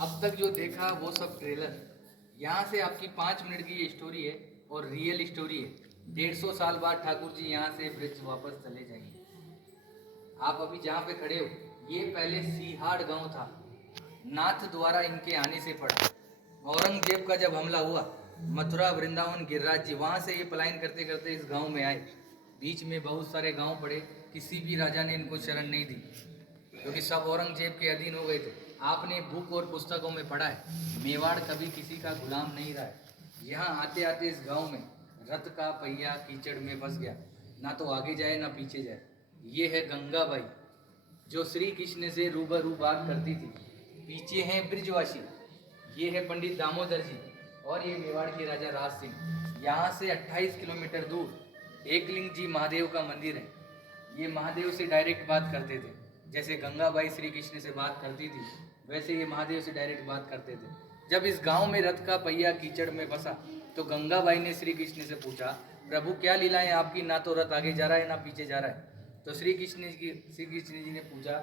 अब तक जो देखा वो सब ट्रेलर। यहाँ से आपकी 5 मिनट की ये स्टोरी है और रियल स्टोरी है। 150 साल बाद ठाकुर जी यहाँ से ब्रिज वापस चले जाएंगे। आप अभी जहाँ पे खड़े हो, ये पहले सीहाड़ गांव था। नाथ द्वारा इनके आने से पड़ा। औरंगजेब का जब हमला हुआ, मथुरा वृंदावन गिरिराज जी वहाँ से ये पलायन करते करते इस गांव में आए। बीच में बहुत सारे गांव पड़े, किसी भी राजा ने इनको शरण नहीं दी क्योंकि सब औरंगजेब के अधीन हो गए थे। आपने बुक और पुस्तकों में पढ़ा है, मेवाड़ कभी किसी का गुलाम नहीं रहा है। यहाँ आते आते इस गांव में रथ का पहिया कीचड़ में फंस गया, ना तो आगे जाए ना पीछे जाए। ये है गंगाबाई, जो श्री कृष्ण से रूबरू बात करती थी। पीछे हैं ब्रिजवासी, ये है पंडित दामोदर जी, और ये मेवाड़ के राजा राज सिंह। यहाँ से 28 किलोमीटर दूर एकलिंग जी महादेव का मंदिर है। ये महादेव से डायरेक्ट बात करते थे, जैसे गंगाबाई श्री कृष्ण से बात करती थी, वैसे ये महादेव से डायरेक्ट बात करते थे। जब इस गांव में रथ का पहिया कीचड़ में फंसा तो गंगाबाई ने श्री कृष्ण से पूछा, प्रभु क्या लीलाएं आपकी, ना तो रथ आगे जा रहा है ना पीछे जा रहा है। तो श्री कृष्ण जी ने पूछा,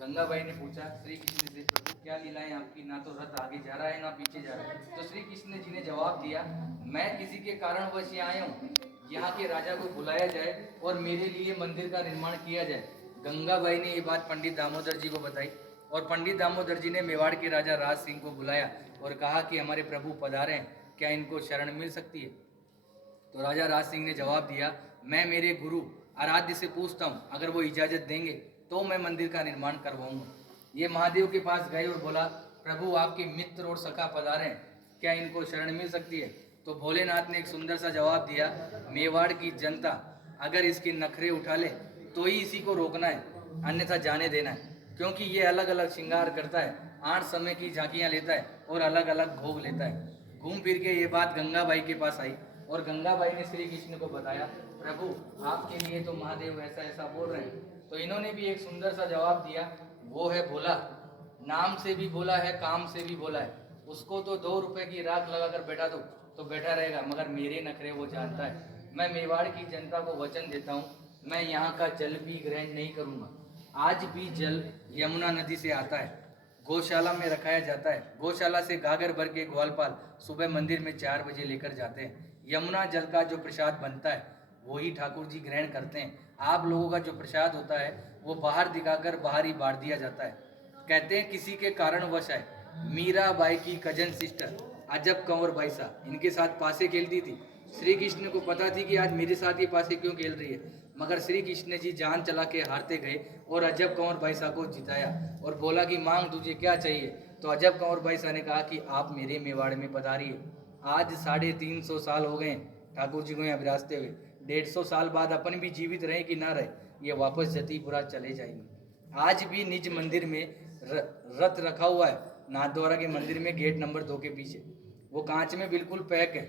गंगाबाई ने पूछा श्री कृष्ण से, प्रभु क्या लीलाएं आपकी, ना तो रथ आगे जा रहा है ना पीछे जा रहा है। तो श्री कृष्ण जी ने जवाब दिया, मैं किसी के कारणवश यहाँ आया हूँ, यहाँ के राजा को बुलाया जाए और मेरे लिए मंदिर का निर्माण किया जाए। गंगाबाई ने ये बात पंडित दामोदर जी को बताई और पंडित दामोदर जी ने मेवाड़ के राजा राज सिंह को बुलाया और कहा कि हमारे प्रभु पधारे हैं, क्या इनको शरण मिल सकती है। तो राजा राज सिंह ने जवाब दिया, मैं मेरे गुरु आराध्य से पूछता हूँ, अगर वो इजाज़त देंगे तो मैं मंदिर का निर्माण करवाऊंगा। ये महादेव के पास गए और बोला, प्रभु आपके मित्र और सखा पधारे हैं, क्या इनको शरण मिल सकती है। तो भोलेनाथ ने एक सुंदर सा जवाब दिया, मेवाड़ की जनता अगर इसके नखरे उठा ले तो ही इसी को रोकना है, अन्यथा जाने देना है, क्योंकि ये अलग अलग श्रृंगार करता है, 8 समय की झांकियाँ लेता है और अलग अलग भोग लेता है। घूम फिर के ये बात गंगाबाई के पास आई और गंगाबाई ने श्री कृष्ण को बताया, प्रभु आपके लिए तो महादेव ऐसा ऐसा बोल रहे हैं। तो इन्होंने भी एक सुंदर सा जवाब दिया, वो है भोला, नाम से भी भोला है, काम से भी भोला है। उसको तो 2 रुपए की राख लगाकर बैठा दो तो बैठा रहेगा, मगर मेरे नखरे वो जानता है। मैं मेवाड़ की जनता को वचन देता हूँ, मैं यहाँ का जल भी ग्रहण नहीं करूँगा। आज भी जल यमुना नदी से आता है, गौशाला में रखाया जाता है। गौशाला से गागर भर के ग्वालपाल सुबह मंदिर में 4 बजे लेकर जाते हैं। यमुना जल का जो प्रसाद बनता है वही ठाकुर जी ग्रहण करते हैं। आप लोगों का जो प्रसाद होता है वो बाहर दिखाकर बाहर ही बांट दिया जाता है। कहते हैं किसी के कारणवश आए, मीराबाई की कजन सिस्टर अजब कंवर बाई साहब इनके साथ पासे खेलती थी। श्री कृष्ण को पता थी कि आज मेरे साथ ये पासे क्यों खेल रही है, मगर श्री कृष्ण जी जान चला के हारते गए और अजब कंवर बाई साहब को जिताया और बोला कि मांग तुझे क्या चाहिए। तो अजब कंवर बाई साहब ने कहा कि आप मेरे मेवाड़ में पधारिए। आज 350 साल हो गए ठाकुर जी को यहाँ विराजते हुए। 150 साल बाद अपन भी जीवित रहे कि ना रहे, ये वापस जतीपुरा चले जाएंगे। आज भी निज मंदिर में रथ रखा हुआ है, नाथद्वारा के मंदिर में गेट नंबर 2 के पीछे। वो कांच में बिल्कुल पैक है।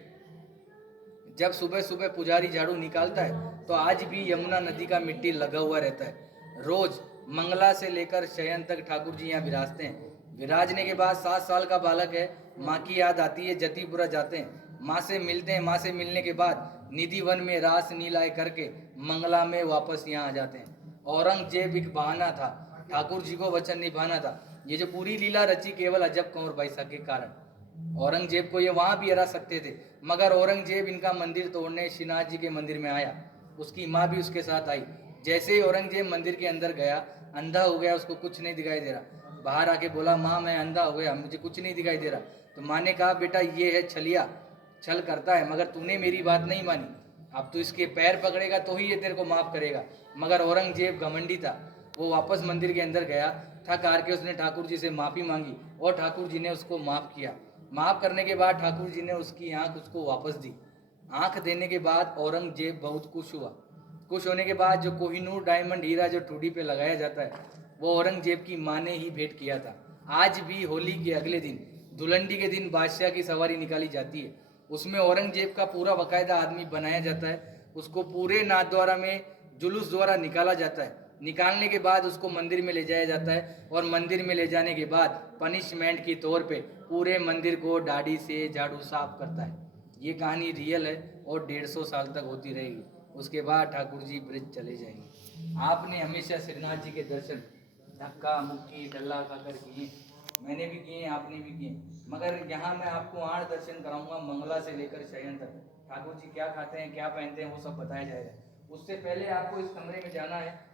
जब सुबह सुबह पुजारी झाड़ू निकालता है तो आज भी यमुना नदी का मिट्टी लगा हुआ रहता है। रोज मंगला से लेकर शयन तक ठाकुर जी यहाँ विराजते हैं। विराजने के बाद 7 साल का बालक है, माँ की याद आती है, जतीपुरा जाते हैं, माँ से मिलते हैं। माँ से मिलने के बाद निधि वन में रास नीलाए करके मंगला में वापस यहाँ आ जाते हैं। औरंगजेब एक बहाना था, ठाकुर जी को वचन निभाना था। ये जो पूरी लीला रची केवल अजब कंवर बाई साहब के कारण। औरंगजेब को ये वहाँ भी हरा सकते थे, मगर औरंगजेब इनका मंदिर तोड़ने श्रीनाथ जी के मंदिर में आया। उसकी माँ भी उसके साथ आई। जैसे ही औरंगजेब मंदिर के अंदर गया, अंधा हो गया, उसको कुछ नहीं दिखाई दे रहा। बाहर आके बोला, माँ मैं अंधा हो गया, मुझे कुछ नहीं दिखाई दे रहा। तो माँ ने कहा, बेटा ये है छलिया, छल करता है, मगर तूने मेरी बात नहीं मानी। अब तू इसके पैर पकड़ेगा तो ही ये तेरे को माफ़ करेगा। मगर औरंगजेब घमंडी था, वो वापस मंदिर के अंदर गया, थक हार के उसने ठाकुर जी से माफ़ी मांगी और ठाकुर जी ने उसको माफ़ किया। माफ़ करने के बाद ठाकुर जी ने उसकी आँख उसको वापस दी। आँख देने के बाद औरंगजेब बहुत खुश हुआ। खुश होने के बाद जो कोहिनूर डायमंड हीरा जो ठूडी पे लगाया जाता है वो औरंगजेब की माँ ने ही भेंट किया था। आज भी होली के अगले दिन, धुलंडी के दिन बादशाह की सवारी निकाली जाती है। उसमें औरंगजेब का पूरा बाकायदा आदमी बनाया जाता है। उसको पूरे नाथद्वारा में जुलूस द्वारा निकाला जाता है। निकालने के बाद उसको मंदिर में ले जाया जाता है और मंदिर में ले जाने के बाद पनिशमेंट के तौर पे पूरे मंदिर को दाढ़ी से झाड़ू साफ करता है। ये कहानी रियल है और 150 साल तक होती रहेगी। उसके बाद ठाकुर जी ब्रिज चले जाएंगे। आपने हमेशा श्रीनाथ जी के दर्शन धक्का मुक्की डल्ला खाकर किए, मैंने भी किए, आपने भी किए। मगर यहाँ मैं आपको आड़ दर्शन कराऊंगा मंगला से लेकर शयन तक। ठाकुर जी क्या खाते हैं, क्या पहनते हैं, वो सब बताया जाएगा। उससे पहले आपको इस कमरे में जाना है